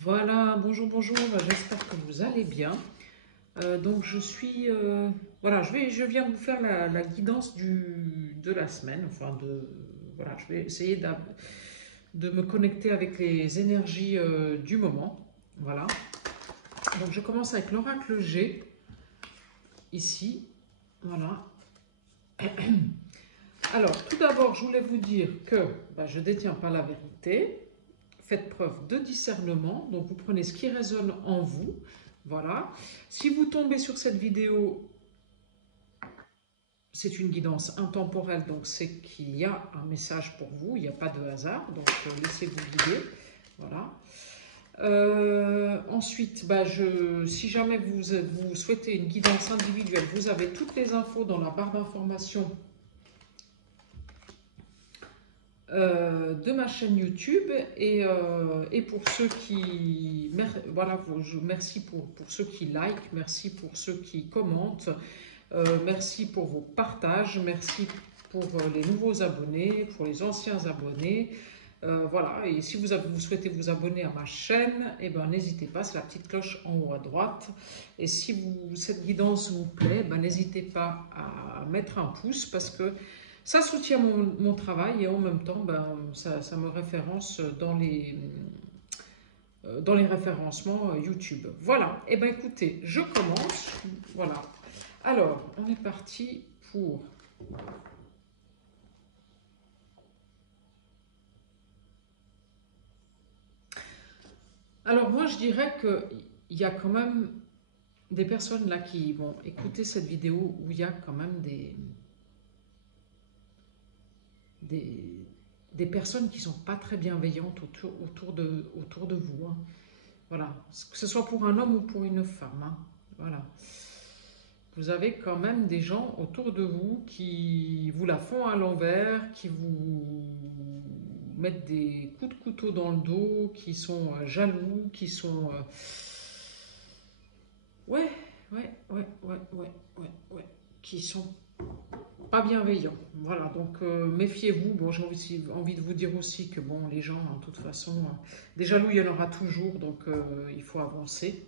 Voilà, bonjour, bonjour, j'espère que vous allez bien. Donc je suis, voilà, je viens vous faire la guidance de la semaine, voilà, je vais essayer de me connecter avec les énergies du moment, voilà. Donc je commence avec l'oracle G, ici, voilà. Alors, tout d'abord, je voulais vous dire que je ne détiens pas la vérité. Faites preuve de discernement, donc vous prenez ce qui résonne en vous, voilà. Si vous tombez sur cette vidéo, c'est une guidance intemporelle, donc c'est qu'il y a un message pour vous, il n'y a pas de hasard, donc laissez-vous guider, voilà. Ensuite, si jamais vous souhaitez une guidance individuelle, vous avez toutes les infos dans la barre d'information de ma chaîne YouTube et pour ceux qui voilà, merci pour ceux qui like, merci pour ceux qui commentent, merci pour vos partages, merci pour les nouveaux abonnés, pour les anciens abonnés. Voilà, et si vous souhaitez vous abonner à ma chaîne, eh ben, n'hésitez pas, c'est la petite cloche en haut à droite. Et si cette guidance vous plaît, n'hésitez pas à mettre un pouce parce que ça soutient mon travail et en même temps, ça me référence dans les référencements YouTube. Voilà, et bien écoutez, je commence. Voilà. Alors, on est parti pour... Alors moi, je dirais qu'il y a quand même des personnes là qui vont écouter cette vidéo où il y a quand même des personnes qui ne sont pas très bienveillantes autour de vous. Hein. Voilà, que ce soit pour un homme ou pour une femme. Hein. Voilà. Vous avez quand même des gens autour de vous qui vous la font à l'envers, qui vous mettent des coups de couteau dans le dos, qui sont jaloux, qui sont... ouais, ouais, qui sont pas bienveillants. Voilà, donc méfiez-vous. Bon, j'ai envie de vous dire aussi que bon, les gens, de toute façon, des jaloux, il y en aura toujours, donc il faut avancer.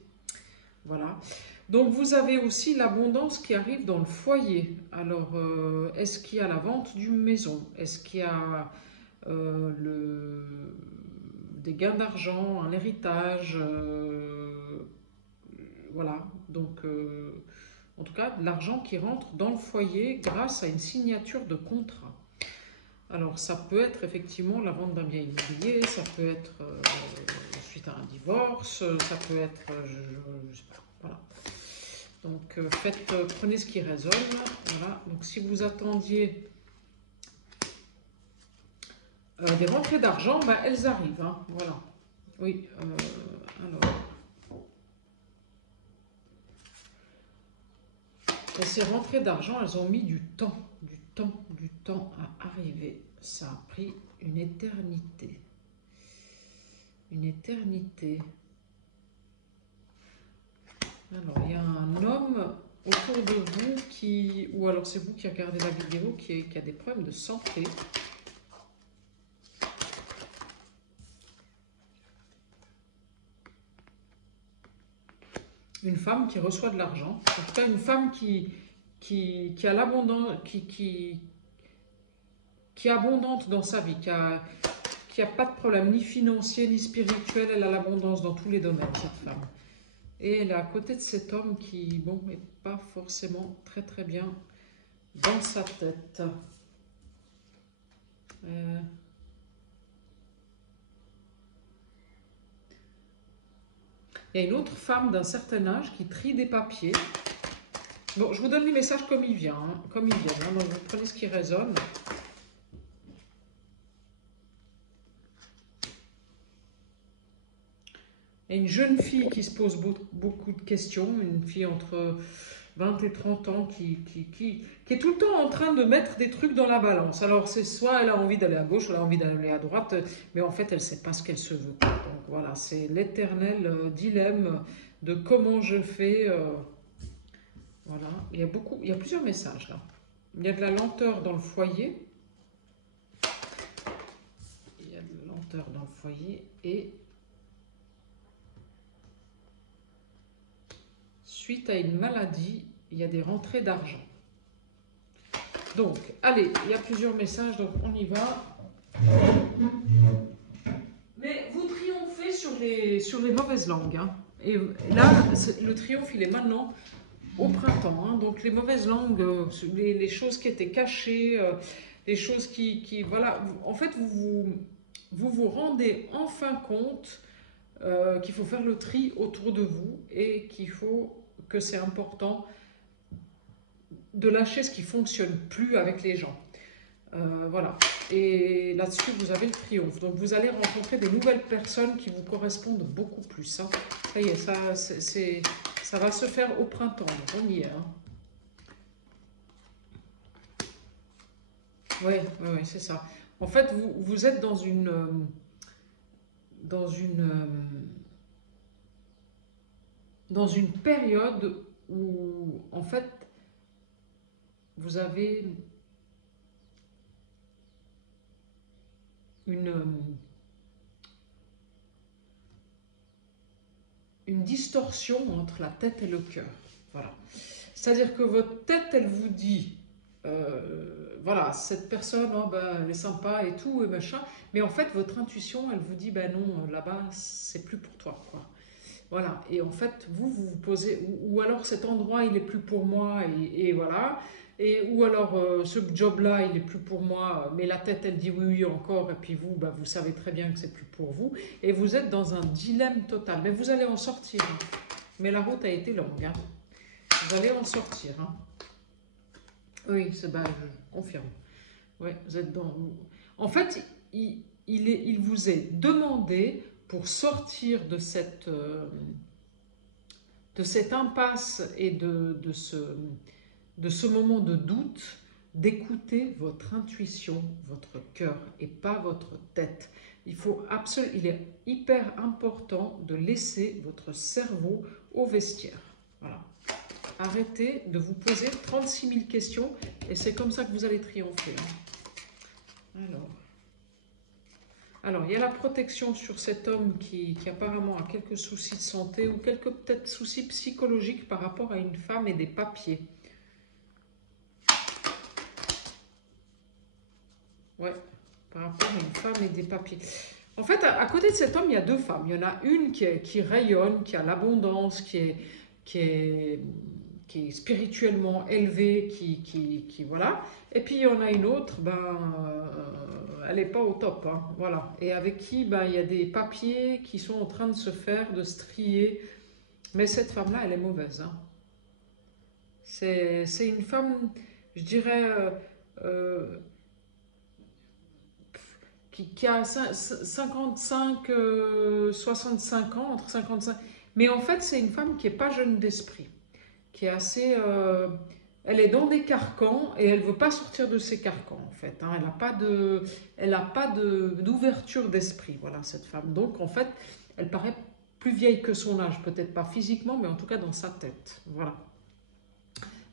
Voilà. Donc vous avez aussi l'abondance qui arrive dans le foyer. Alors, est-ce qu'il y a la vente d'une maison? Est-ce qu'il y a des gains d'argent, un héritage? Voilà. Donc, en tout cas, de l'argent qui rentre dans le foyer grâce à une signature de contrat. Alors, ça peut être effectivement la vente d'un bien immobilier, ça peut être suite à un divorce, ça peut être, je sais pas, voilà. Donc, prenez ce qui résonne. Voilà. Donc, si vous attendiez des rentrées d'argent, elles arrivent. Hein. Voilà. Oui. Alors. Et ces rentrées d'argent, elles ont mis du temps à arriver. Ça a pris une éternité. Une éternité. Alors, il y a un homme autour de vous ou alors c'est vous qui regardez la vidéo, qui a des problèmes de santé. Une femme qui reçoit de l'argent. En tout cas, une femme qui a l'abondance, qui est abondante dans sa vie, qui a pas de problème ni financier ni spirituel. Elle a l'abondance dans tous les domaines, cette femme. Et elle est à côté de cet homme qui, bon, n'est pas forcément très très bien dans sa tête. Il y a une autre femme d'un certain âge qui trie des papiers. Bon, je vous donne les messages comme ils viennent. Hein, comme ils viennent. Hein, donc vous prenez ce qui résonne. Et une jeune fille qui se pose beaucoup de questions, une fille entre 20 et 30 ans qui est tout le temps en train de mettre des trucs dans la balance. Alors c'est soit elle a envie d'aller à gauche, soit elle a envie d'aller à droite, mais en fait elle ne sait pas ce qu'elle se veut. Donc voilà, c'est l'éternel dilemme de comment je fais. Voilà, il y a plusieurs messages là. Il y a de la lenteur dans le foyer. Il y a de la lenteur dans le foyer et suite à une maladie, il y a des rentrées d'argent. Donc, allez, il y a plusieurs messages, donc on y va. Mais vous triomphez sur les mauvaises langues. Hein. Et là, le triomphe, il est maintenant au printemps. Hein. Donc, les mauvaises langues, les choses qui étaient cachées, les choses voilà, en fait, vous rendez enfin compte qu'il faut faire le tri autour de vous et que c'est important de lâcher ce qui ne fonctionne plus avec les gens. Voilà. Et là-dessus, vous avez le triomphe. Donc, vous allez rencontrer des nouvelles personnes qui vous correspondent beaucoup plus. Hein. Ça y est, ça va se faire au printemps. Donc on y est. Hein. Oui, c'est ça. En fait, vous êtes dans une période où, en fait, vous avez une distorsion entre la tête et le cœur. Voilà. C'est-à-dire que votre tête, elle vous dit, voilà, cette personne, oh, ben, elle est sympa et tout, et machin. Mais en fait, votre intuition, elle vous dit, ben non, là-bas, c'est plus pour toi, quoi. Voilà. Et en fait, vous posez, ou alors cet endroit, il est plus pour moi, et voilà. Ou alors, ce job-là, il est plus pour moi, mais la tête, elle dit oui, oui, encore, et puis vous, ben, vous savez très bien que c'est plus pour vous, et vous êtes dans un dilemme total. Mais vous allez en sortir. Mais la route a été longue. Hein. Vous allez en sortir. Hein. Oui, je confirme. Ouais, vous êtes dans... En fait, il vous est demandé pour sortir de cette impasse et de ce moment de doute, d'écouter votre intuition, votre cœur et pas votre tête. Il est hyper important de laisser votre cerveau au vestiaire. Voilà. Arrêtez de vous poser 36 000 questions et c'est comme ça que vous allez triompher. Alors, il y a la protection sur cet homme qui apparemment a quelques soucis de santé ou quelques peut-être soucis psychologiques par rapport à une femme et des papiers. Ouais, par rapport à une femme et des papiers. En fait, à côté de cet homme, il y a deux femmes. Il y en a une qui rayonne, qui a l'abondance, qui est spirituellement élevée, voilà. Et puis il y en a une autre, elle n'est pas au top, hein, voilà. Et avec qui, il y a des papiers qui sont en train de se faire, de se trier. Mais cette femme-là, elle est mauvaise. Hein. C'est une femme, je dirais, qui a 55, 65 ans, entre 55. Mais en fait, c'est une femme qui n'est pas jeune d'esprit, qui est assez... elle est dans des carcans et elle ne veut pas sortir de ces carcans, en fait. Hein. Elle n'a pas d'ouverture d'esprit, voilà, cette femme. Donc, en fait, elle paraît plus vieille que son âge, peut-être pas physiquement, mais en tout cas dans sa tête. Voilà.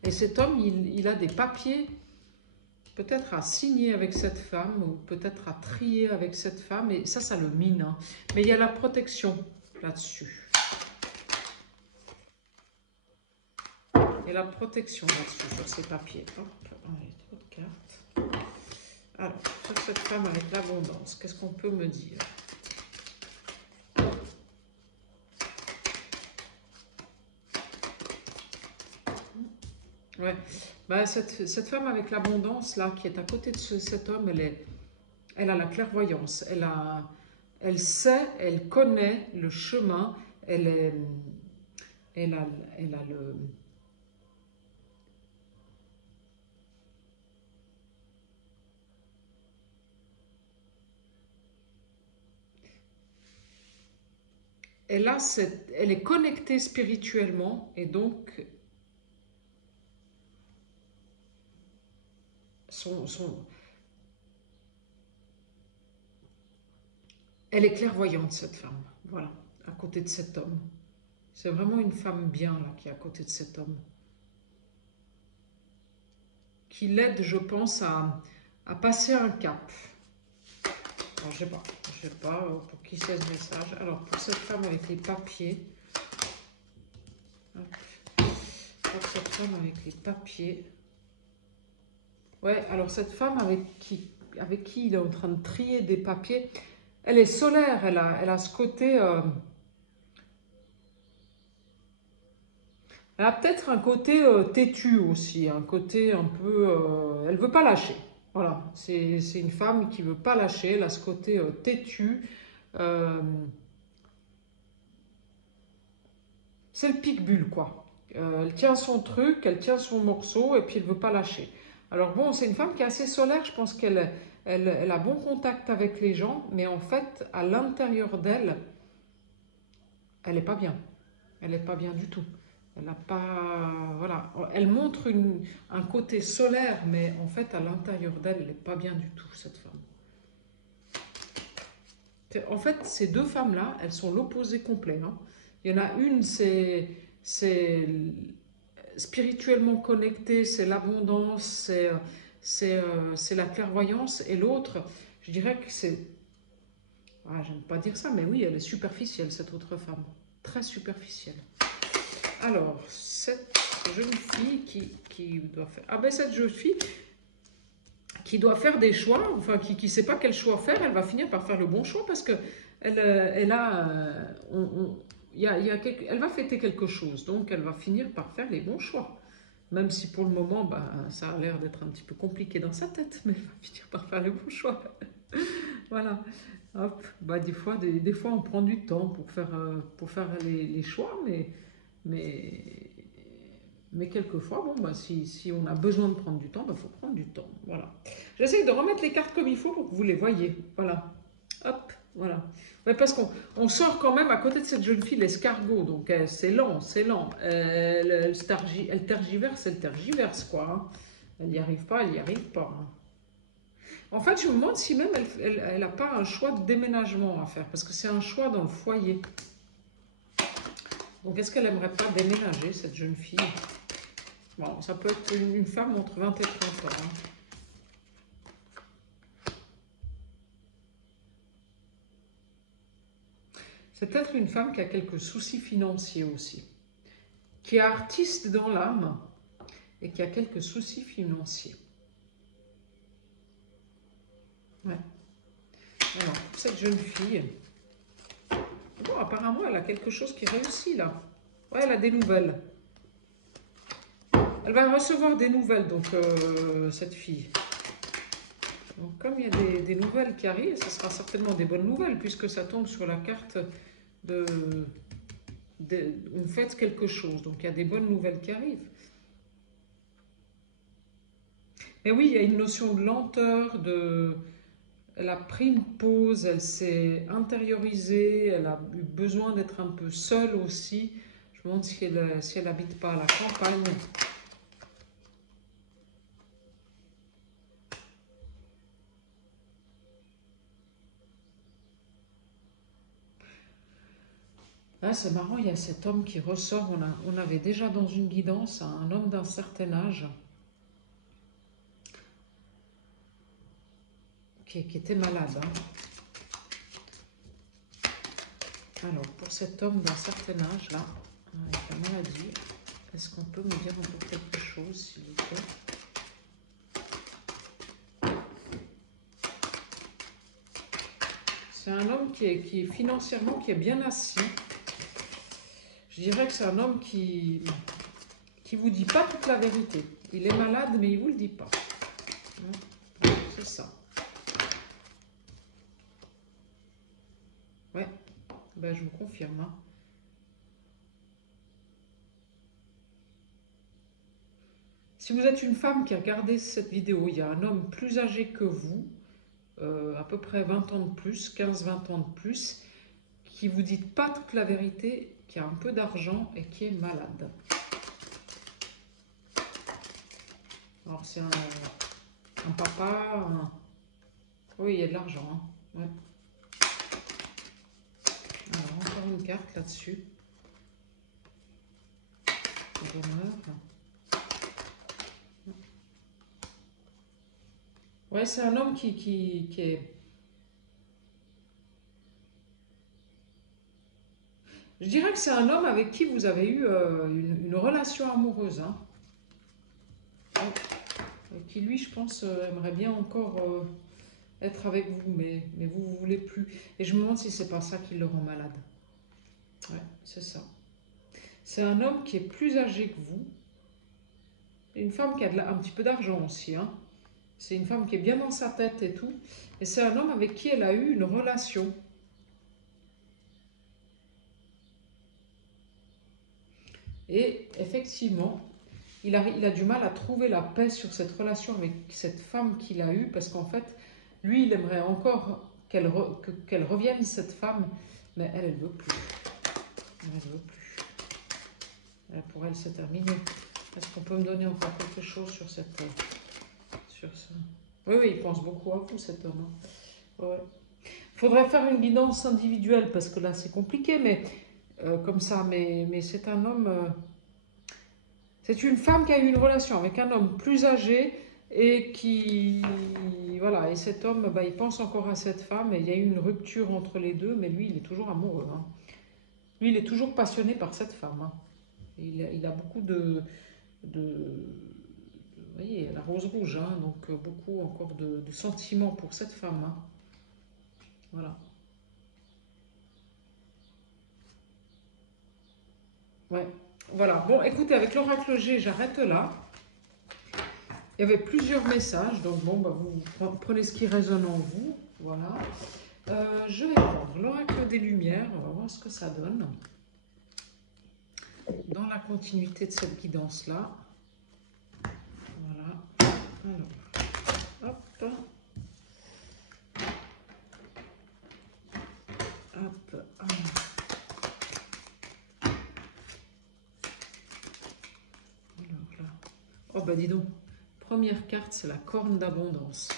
Et cet homme, il a des papiers... peut-être à signer avec cette femme ou peut-être à trier avec cette femme et ça le mine. Hein. Mais il y a la protection là-dessus. Il y a la protection là-dessus sur ces papiers. Hop, allez, trop de cartes. Alors, sur cette femme avec l'abondance, qu'est-ce qu'on peut me dire? Ouais. Cette femme avec l'abondance, là, qui est à côté de cet homme, elle a la clairvoyance. Elle sait, elle connaît le chemin, elle a le... Elle est connectée spirituellement et donc... Elle est clairvoyante, cette femme, voilà, à côté de cet homme. C'est vraiment une femme bien, là, qui est à côté de cet homme. Qui l'aide, je pense, à passer un cap. Alors, je sais pas pour qui c'est ce message. Alors, pour cette femme avec les papiers... Hop. cette femme avec les papiers. Ouais, alors cette femme avec qui il est en train de trier des papiers, elle est solaire, elle a ce côté... elle a peut-être un côté têtu aussi, un côté un peu... elle veut pas lâcher. Voilà, c'est une femme qui veut pas lâcher, elle a ce côté têtu. Euh, c'est le pic-bulle, quoi. Elle tient son truc, elle tient son morceau et puis elle veut pas lâcher. Alors bon, c'est une femme qui est assez solaire, je pense qu'elle a bon contact avec les gens, mais en fait, à l'intérieur d'elle, elle n'est pas bien. Elle n'est pas bien du tout. Elle n'a pas... Voilà. Elle montre un côté solaire, mais en fait, à l'intérieur d'elle, elle n'est pas bien du tout, cette femme. En fait, ces deux femmes-là, elles sont l'opposé complet. Hein. Il y en a une, c'est spirituellement connecté, c'est l'abondance, c'est la clairvoyance. Et l'autre, je dirais que c'est... Ah, j'aime pas dire ça, mais oui, elle est superficielle, cette autre femme. Très superficielle. Alors, cette jeune fille qui doit faire... Ah ben, cette jeune fille qui doit faire des choix, enfin, qui ne sait pas quel choix faire, elle va finir par faire le bon choix parce que elle elle va fêter quelque chose, donc elle va finir par faire les bons choix. Même si pour le moment, bah, ça a l'air d'être un petit peu compliqué dans sa tête, mais elle va finir par faire les bons choix. Voilà. Hop. Bah, des fois, on prend du temps pour faire les choix, mais, mais quelquefois, bon, bah, si on a besoin de prendre du temps, il faut prendre du temps. Voilà. J'essaie de remettre les cartes comme il faut pour que vous les voyez. Voilà. Hop, voilà. Ouais, parce qu'on sort quand même à côté de cette jeune fille l'escargot, donc c'est lent, c'est lent. Elle tergiverse, quoi. Hein. Elle n'y arrive pas, elle n'y arrive pas. Hein. En fait, je me demande si même elle n'a pas un choix de déménagement à faire, parce que c'est un choix dans le foyer. Donc, est-ce qu'elle n'aimerait pas déménager, cette jeune fille? Bon, ça peut être une femme entre 20 et 30 ans. Hein. C'est peut-être une femme qui a quelques soucis financiers aussi, qui est artiste dans l'âme et qui a quelques soucis financiers. Ouais. Alors, pour cette jeune fille, bon, apparemment, elle a quelque chose qui réussit là. Ouais, elle a des nouvelles. Elle va recevoir des nouvelles, donc, cette fille. Donc, comme il y a des nouvelles qui arrivent, ce sera certainement des bonnes nouvelles, puisque ça tombe sur la carte on fait quelque chose. Donc, il y a des bonnes nouvelles qui arrivent. Mais oui, il y a une notion de lenteur, elle a pris une pause, elle s'est intériorisée, elle a eu besoin d'être un peu seule aussi. Je me demande si elle n'habite pas à la campagne. Ah, c'est marrant, il y a cet homme qui ressort. On avait déjà dans une guidance un homme d'un certain âge qui était malade. Hein. Alors, pour cet homme d'un certain âge, là, avec la maladie, est-ce qu'on peut me dire encore quelque chose, s'il vous plaît? C'est un homme qui est financièrement qui est bien assis. Je dirais que c'est un homme qui vous dit pas toute la vérité. Il est malade, mais il vous le dit pas. C'est ça. Ouais, ben, je vous confirme. Hein. Si vous êtes une femme qui a regardé cette vidéo, il y a un homme plus âgé que vous, à peu près 20 ans de plus, 15-20 ans de plus, qui vous dit pas toute la vérité, qui a un peu d'argent et qui est malade. Alors c'est un papa, oui, il y a de l'argent. Hein. Ouais. Alors encore une carte là-dessus. Bonheur. Ouais, c'est un homme qui est... Je dirais que c'est un homme avec qui vous avez eu une relation amoureuse. Hein. Qui lui, je pense, aimerait bien encore être avec vous, mais vous ne voulez plus. Et je me demande si c'est pas ça qui le rend malade. Ouais, c'est ça. C'est un homme qui est plus âgé que vous. Une femme qui a un petit peu d'argent aussi. Hein. C'est une femme qui est bien dans sa tête et tout. Et c'est un homme avec qui elle a eu une relation. Et effectivement, il a du mal à trouver la paix sur cette relation avec cette femme qu'il a eue, parce qu'en fait, lui, il aimerait encore qu'elle revienne, cette femme, mais elle ne veut plus. Elle ne veut plus. Pour elle, c'est terminé. Est-ce qu'on peut me donner encore quelque chose sur cette... sur ça? Oui, oui, il pense beaucoup à vous, cet homme. Hein. Ouais. Faudrait faire une guidance individuelle, parce que là, c'est compliqué, mais comme ça, mais c'est un homme... c'est une femme qui a eu une relation avec un homme plus âgé et qui... Voilà, et cet homme, bah, il pense encore à cette femme et il y a eu une rupture entre les deux, mais lui, il est toujours amoureux. Hein. Lui, il est toujours passionné par cette femme. Hein. Il a beaucoup vous voyez, la rose rouge, hein, donc beaucoup encore de sentiments pour cette femme. Hein. Voilà. Ouais. Voilà. Bon, écoutez, avec l'oracle G, j'arrête là. Il y avait plusieurs messages, donc bon, bah, vous prenez ce qui résonne en vous. Voilà. Je vais prendre l'oracle des Lumières, on va voir ce que ça donne. Dans la continuité de cette guidance-là. Voilà. Alors, hop. Hop. Alors là. Oh bah dis donc. Première carte, c'est la corne d'abondance.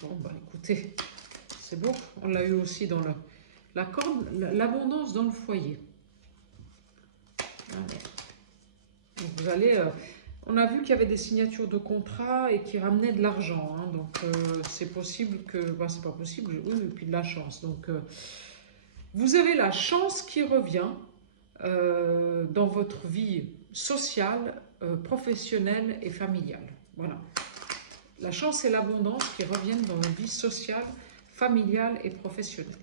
Bon bah écoutez, c'est beau. On l'a eu aussi dans la corne, l'abondance dans le foyer. Alors, donc vous allez... on a vu qu'il y avait des signatures de contrats et qui ramenaient de l'argent. Hein, donc c'est possible que... Bah, c'est pas possible, oui, et puis de la chance. Donc vous avez la chance qui revient dans votre vie sociale, professionnelle et familiale. Voilà. La chance et l'abondance qui reviennent dans notre vie sociale, familiale et professionnelle.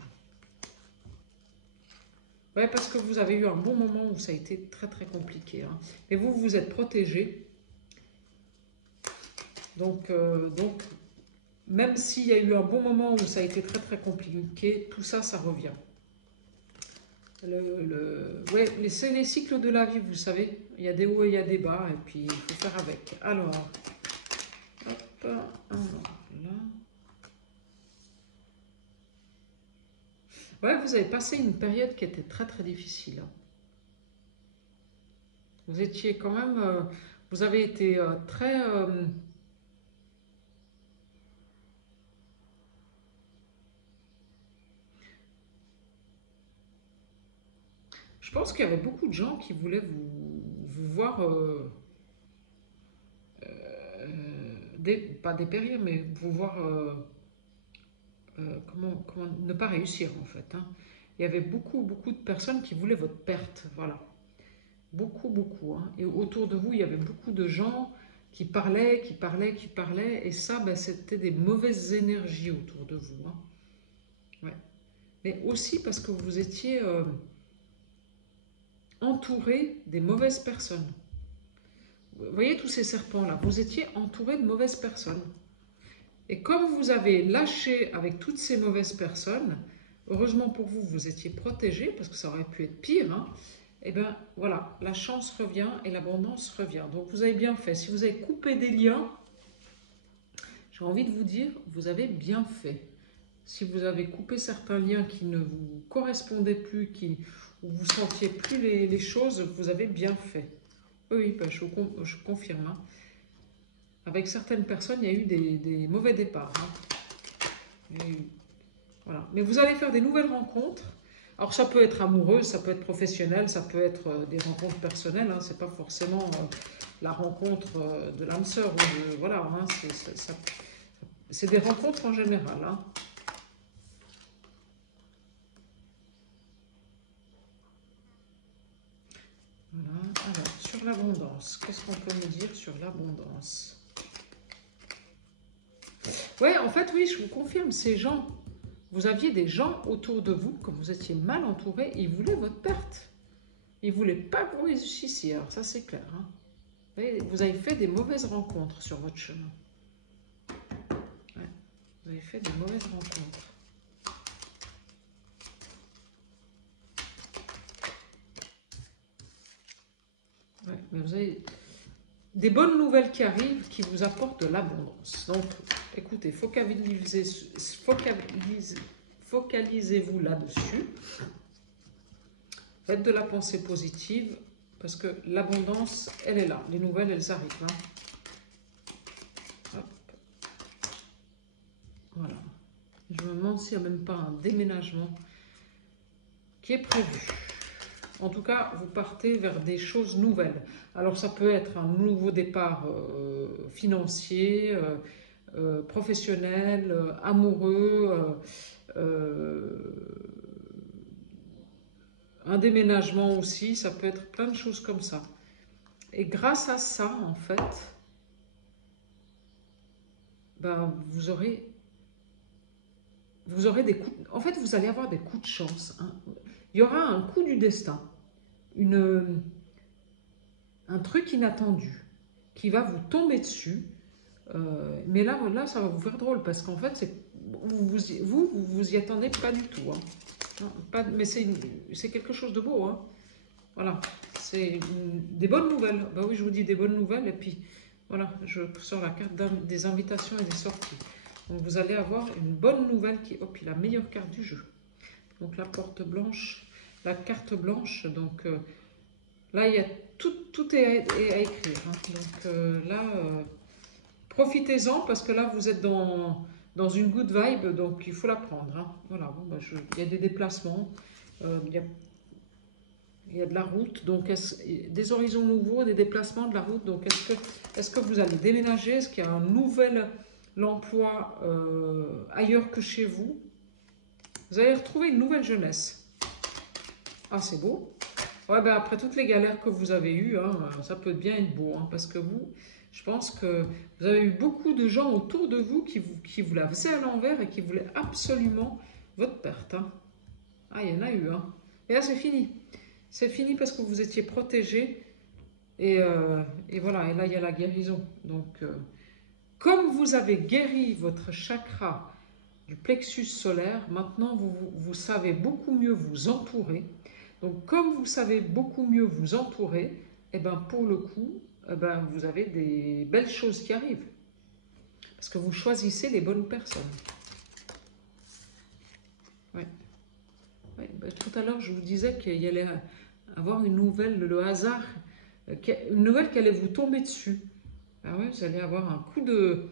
Oui, parce que vous avez eu un bon moment où ça a été très très compliqué. Hein. Mais vous, vous êtes protégé. Donc même s'il y a eu un bon moment où ça a été très très compliqué, tout ça, ça revient. Ouais, c'est les cycles de la vie, vous savez. Il y a des hauts et il y a des bas, et puis il faut faire avec. Alors, hop, alors là. Ouais, vous avez passé une période qui était très très difficile. Hein. Vous étiez quand même... vous avez été très... je pense qu'il y avait beaucoup de gens qui voulaient vous voir... pas dépérir, mais vous voir... comment ne pas réussir en fait. Hein. Il y avait beaucoup de personnes qui voulaient votre perte, voilà. Beaucoup. Hein. Et autour de vous, il y avait beaucoup de gens qui parlaient, et ça, ben, c'était des mauvaises énergies autour de vous. Hein. Ouais. Mais aussi parce que vous étiez entouré des mauvaises personnes. Vous voyez tous ces serpents-là, vous étiez entouré de mauvaises personnes. Et comme vous avez lâché avec toutes ces mauvaises personnes, heureusement pour vous, vous étiez protégé, parce que ça aurait pu être pire, hein, et bien voilà, la chance revient et l'abondance revient. Donc vous avez bien fait. Si vous avez coupé des liens, j'ai envie de vous dire, vous avez bien fait. Si vous avez coupé certains liens qui ne vous correspondaient plus, où vous ne sentiez plus les choses, vous avez bien fait. Oui, ben je confirme. Hein. Avec certaines personnes, il y a eu des mauvais départs. Hein. Voilà. Mais vous allez faire des nouvelles rencontres. Alors ça peut être amoureux, ça peut être professionnel, ça peut être des rencontres personnelles. Hein. C'est pas forcément la rencontre de l'âme sœur. Voilà, hein. C'est des rencontres en général. Hein. Voilà. Alors, sur l'abondance, qu'est-ce qu'on peut me dire sur l'abondance? Ouais, en fait, oui, je vous confirme, ces gens, vous aviez des gens autour de vous, comme vous étiez mal entouré, ils voulaient votre perte. Ils ne voulaient pas que vous réussissiez, alors ça c'est clair. Hein. Vous avez fait des mauvaises rencontres sur votre chemin. Ouais, vous avez fait des mauvaises rencontres. Ouais, mais vous avez des bonnes nouvelles qui arrivent, qui vous apportent de l'abondance. Donc, écoutez, focalisez-vous là-dessus. Faites de la pensée positive, parce que l'abondance, elle est là. Les nouvelles, elles arrivent. Hein. Hop. Voilà. Je me demande s'il n'y a même pas un déménagement qui est prévu. En tout cas, vous partez vers des choses nouvelles. Alors, ça peut être un nouveau départ financier, professionnel, amoureux, un déménagement aussi, ça peut être plein de choses comme ça. Et grâce à ça, en fait, ben, vous aurez des coups... En fait, vous allez avoir des coups de chance. Hein. Il y aura un coup du destin, un truc inattendu qui va vous tomber dessus. Mais là, ça va vous faire drôle parce qu'en fait, vous y attendez pas du tout. Hein. Non, pas, mais c'est quelque chose de beau. Hein. Voilà, c'est des bonnes nouvelles. Ben oui, je vous dis des bonnes nouvelles et puis voilà, je sors la carte des invitations et des sorties. Donc vous allez avoir une bonne nouvelle qui, hop, la meilleure carte du jeu. Donc la porte blanche, la carte blanche. Donc là, il y a tout est à écrire. Hein. Donc là, profitez-en parce que là, vous êtes dans une good vibe, donc il faut la prendre. Hein. Voilà, bon, ben, il y a des déplacements, il y a de la route, donc des horizons nouveaux, des déplacements, de la route. Donc est-ce que vous allez déménager? Est-ce qu'il y a un nouvel emploi ailleurs que chez vous? Vous allez retrouver une nouvelle jeunesse. Ah, c'est beau. Ouais, ben après toutes les galères que vous avez eues, hein, ça peut bien être beau, hein, parce que vous, je pense que vous avez eu beaucoup de gens autour de vous qui vous la faisaient à l'envers et qui voulaient absolument votre perte. Hein. Ah, il y en a eu. Hein. Et là, c'est fini. C'est fini parce que vous étiez protégé et voilà, et là, il y a la guérison. Donc, comme vous avez guéri votre chakra du plexus solaire, maintenant, vous savez beaucoup mieux vous entourer. Donc, comme vous savez beaucoup mieux vous entourer, et ben, pour le coup, eh ben, vous avez des belles choses qui arrivent. Parce que vous choisissez les bonnes personnes. Ouais. Ouais, ben, tout à l'heure, je vous disais qu'il y allait avoir une nouvelle, le hasard, une nouvelle qui allait vous tomber dessus. Ah ouais, vous allez avoir un coup de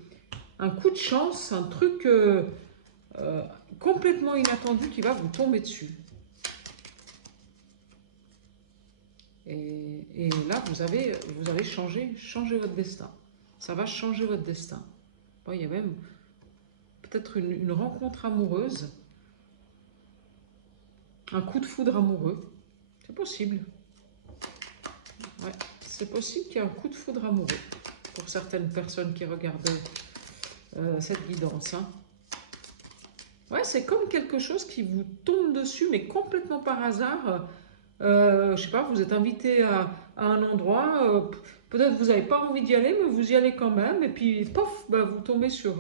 chance, un truc complètement inattendu qui va vous tomber dessus. Et là, vous allez changer votre destin. Ça va changer votre destin. Bon, il y a même peut-être une rencontre amoureuse, un coup de foudre amoureux. C'est possible. Ouais, c'est possible qu'il y ait un coup de foudre amoureux pour certaines personnes qui regardent cette guidance. Hein. Ouais, c'est comme quelque chose qui vous tombe dessus, mais complètement par hasard. Je sais pas, vous êtes invité à un endroit, peut-être vous n'avez pas envie d'y aller, mais vous y allez quand même, et puis pof, bah, vous tombez sur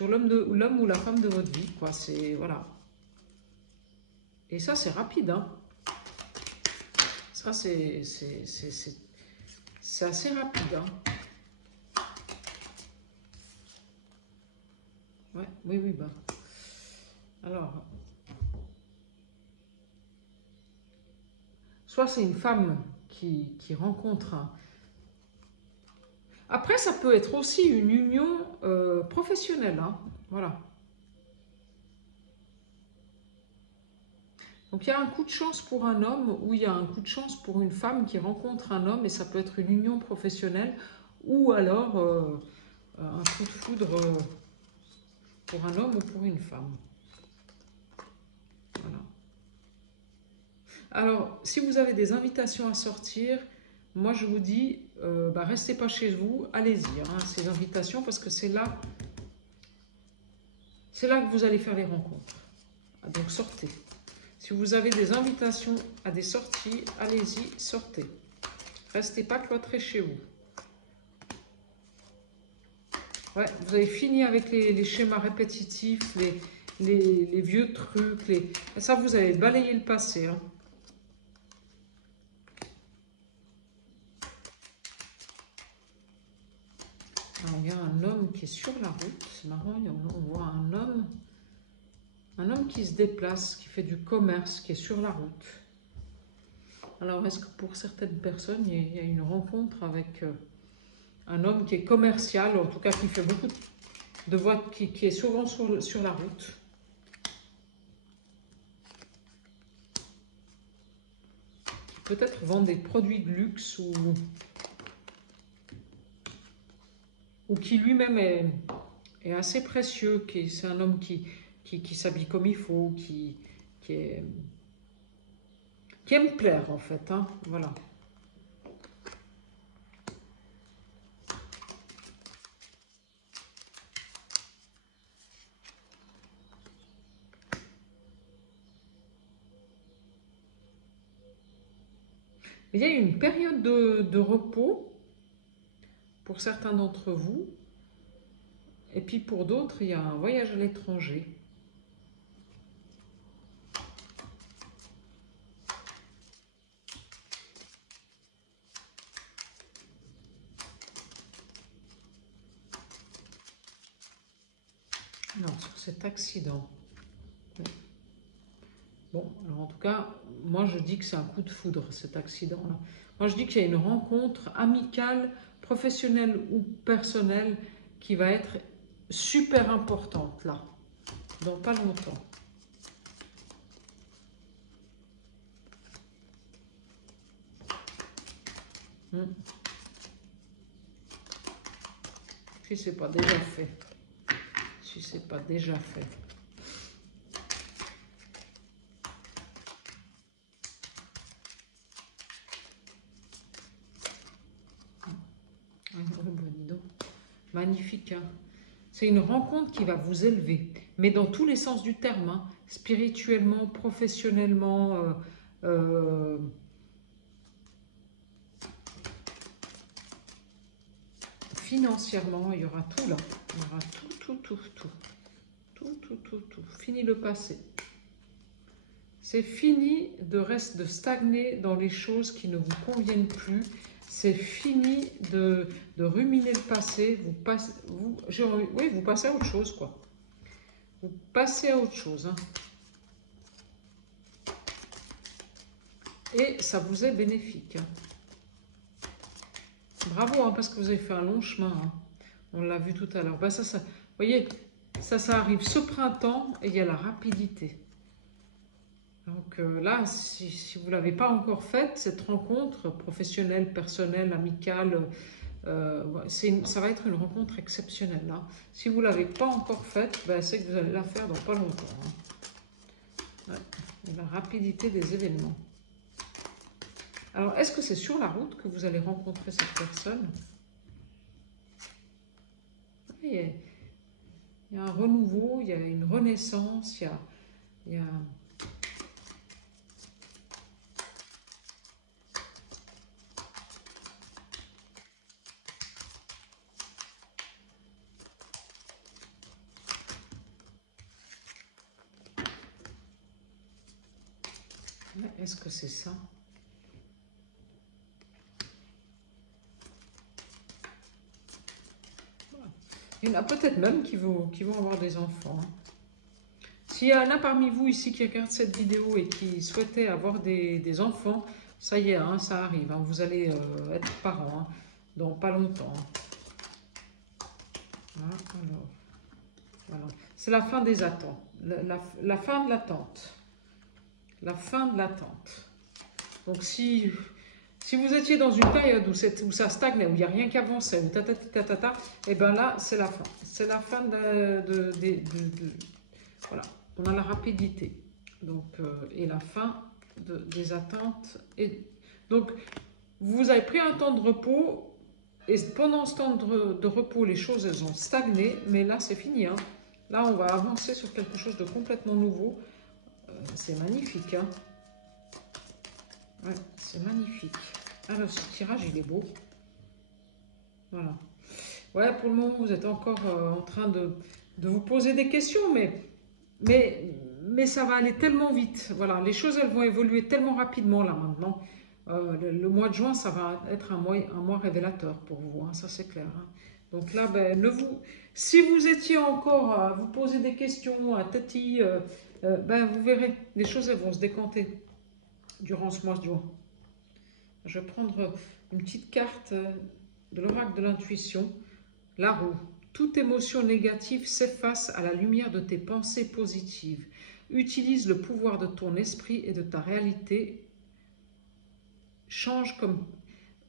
l'homme ou la femme de votre vie, quoi. C'est voilà. Et ça, c'est rapide, hein. Ça, c'est assez rapide, hein. Ouais, oui, oui, bah. Alors, soit c'est une femme qui rencontre un... Après, ça peut être aussi une union professionnelle, hein. Voilà. Donc il y a un coup de chance pour un homme ou il y a un coup de chance pour une femme qui rencontre un homme et ça peut être une union professionnelle ou alors un coup de foudre pour un homme ou pour une femme. Voilà. Alors, si vous avez des invitations à sortir, moi je vous dis, restez pas chez vous, allez-y, hein, ces invitations, parce que c'est là que vous allez faire les rencontres. Donc sortez. Si vous avez des invitations à des sorties, allez-y, sortez. Restez pas cloîtrés chez vous. Ouais, vous avez fini avec les schémas répétitifs, les vieux trucs. Ça, vous avez balayé le passé. Hein. Alors, il y a un homme qui est sur la route. C'est marrant, on voit un homme qui se déplace, qui fait du commerce, qui est sur la route. Alors, est-ce que pour certaines personnes, il y a une rencontre avec un homme qui est commercial, en tout cas qui fait beaucoup de voies, qui est souvent sur la route. Qui peut-être vend des produits de luxe ou qui lui-même est assez précieux. C'est un homme qui s'habille comme il faut, qui aime plaire en fait. Hein, voilà. Il y a une période de repos pour certains d'entre vous. Et puis pour d'autres, il y a un voyage à l'étranger. Alors, sur cet accident. Bon, alors en tout cas, moi je dis que c'est un coup de foudre, cet accident-là. Moi je dis qu'il y a une rencontre amicale, professionnelle ou personnelle qui va être super importante là, dans pas longtemps. Si c'est pas déjà fait. Si c'est pas déjà fait. Magnifique. Hein, c'est une rencontre qui va vous élever, mais dans tous les sens du terme, hein, spirituellement, professionnellement, financièrement, il y aura tout là. Il y aura tout. Fini le passé. C'est fini de stagner dans les choses qui ne vous conviennent plus. C'est fini de ruminer le passé. Vous passez à autre chose, quoi. Vous passez à autre chose. Hein. Et ça vous est bénéfique. Hein. Bravo, hein, parce que vous avez fait un long chemin. Hein. On l'a vu tout à l'heure. Ben, vous voyez, ça arrive ce printemps et il y a la rapidité. Donc là, si vous ne l'avez pas encore faite, cette rencontre professionnelle, personnelle, amicale, ça va être une rencontre exceptionnelle. Hein. Si vous ne l'avez pas encore faite, ben, c'est que vous allez la faire dans pas longtemps. Hein. Ouais, la rapidité des événements. Alors, est-ce que c'est sur la route que vous allez rencontrer cette personne? Il y a un renouveau, il y a une renaissance, il y a Est-ce que c'est ça? Il y en a peut-être même qui vont avoir des enfants. Hein. S'il y en a parmi vous ici qui regardent cette vidéo et qui souhaitaient avoir des enfants, ça y est, hein, ça arrive. Hein, vous allez être parents hein, dans pas longtemps. Hein. Voilà. C'est la fin des attentes. La fin de l'attente. La fin de l'attente. Donc si vous étiez dans une période où ça stagnait, où il n'y a rien qui avançait, où et bien là, c'est la fin. C'est la fin voilà. On a la rapidité. Donc, et la fin des attentes. Et donc, vous avez pris un temps de repos, et pendant ce temps de repos, les choses, elles ont stagné, mais là, c'est fini. Hein. Là, on va avancer sur quelque chose de complètement nouveau. C'est magnifique. Hein. Ouais, c'est magnifique. Alors, ce tirage, il est beau. Voilà. Ouais, pour le moment, vous êtes encore en train de vous poser des questions, mais ça va aller tellement vite. Voilà, les choses, elles vont évoluer tellement rapidement, là, maintenant. Le mois de juin, ça va être un mois révélateur pour vous, hein, ça c'est clair. Hein. Donc là, ben, si vous étiez encore à vous poser des questions, à tati, ben, vous verrez, les choses, elles vont se décanter durant ce mois de juin. Je vais prendre une petite carte de l'oracle de l'intuition, la roue. Toute émotion négative s'efface à la lumière de tes pensées positives. Utilise le pouvoir de ton esprit et de ta réalité.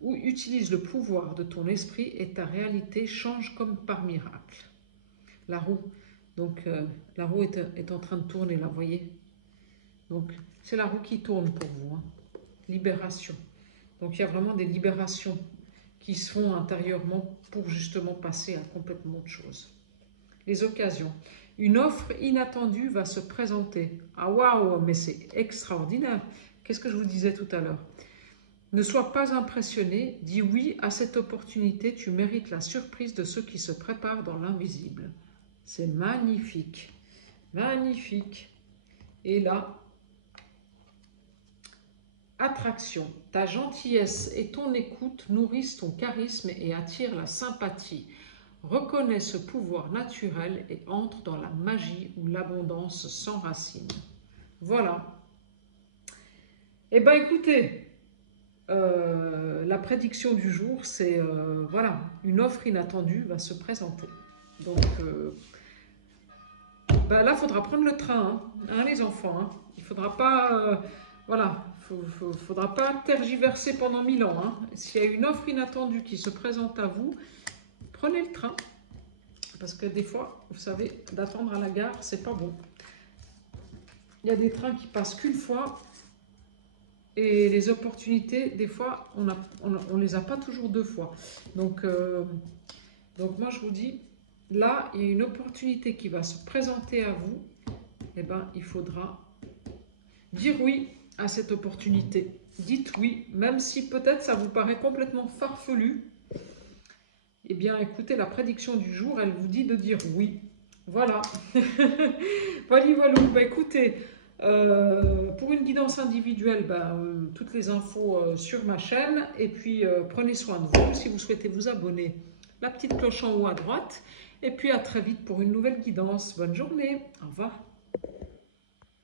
Utilise le pouvoir de ton esprit et ta réalité change comme par miracle. La roue. Donc, la roue est en train de tourner, là, vous voyez. Donc, c'est la roue qui tourne pour vous. Hein. Libération. Donc, il y a vraiment des libérations qui se font intérieurement pour justement passer à complètement autre chose. Les occasions. Une offre inattendue va se présenter. Ah waouh, mais c'est extraordinaire. Qu'est-ce que je vous disais tout à l'heure? Ne sois pas impressionné, dis oui à cette opportunité, tu mérites la surprise de ceux qui se préparent dans l'invisible. C'est magnifique, magnifique. Et là, attraction, ta gentillesse et ton écoute nourrissent ton charisme et attirent la sympathie. Reconnais ce pouvoir naturel et entre dans la magie où l'abondance s'enracine. Voilà. Eh bien, écoutez, la prédiction du jour, c'est, voilà, une offre inattendue va se présenter. Donc, ben là, il faudra prendre le train, hein, les enfants. Hein. Il ne faudra pas... voilà, faudra pas tergiverser pendant 1000 ans. Hein. S'il y a une offre inattendue qui se présente à vous, prenez le train. Parce que des fois, vous savez, d'attendre à la gare, c'est pas bon. Il y a des trains qui passent qu'une fois. Et les opportunités, des fois, on les a pas toujours deux fois. Donc moi, je vous dis, là, il y a une opportunité qui va se présenter à vous. Eh bien, il faudra dire oui à cette opportunité. Dites oui, même si peut-être ça vous paraît complètement farfelu. Eh bien, écoutez, la prédiction du jour, elle vous dit de dire oui. Voilà. Voilà. Ben, écoutez, pour une guidance individuelle, toutes les infos sur ma chaîne. Et puis, prenez soin de vous. Si vous souhaitez vous abonner, la petite cloche en haut à droite. Et puis, à très vite pour une nouvelle guidance. Bonne journée. Au revoir.